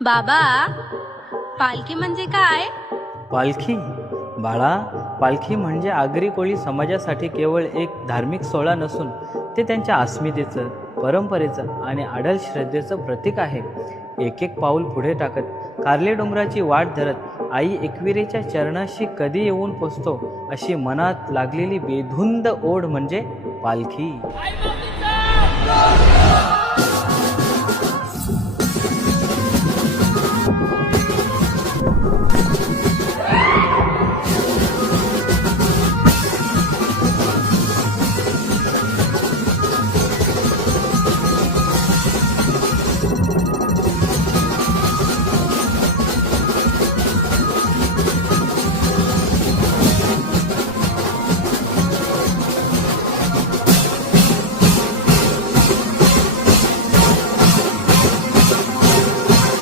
बाबा, पालखी म्हणजे काय? पालखी बाळा, पालखी म्हणजे आगरी कोळी समाजासाठी केवळ एक धार्मिक सोहळा नसून ते त्यांच्या अस्मितेचं, परंपरेचं आणि अढळ श्रद्धेचं प्रतीक आहे. एक एक पाऊल पुढे टाकत, कार्ले डोंगराची वाट धरत आई एकविरेच्या चरणाशी कधी येऊन पोचतो अशी मनात लागलेली बेधुंद ओढ म्हणजे पालखी.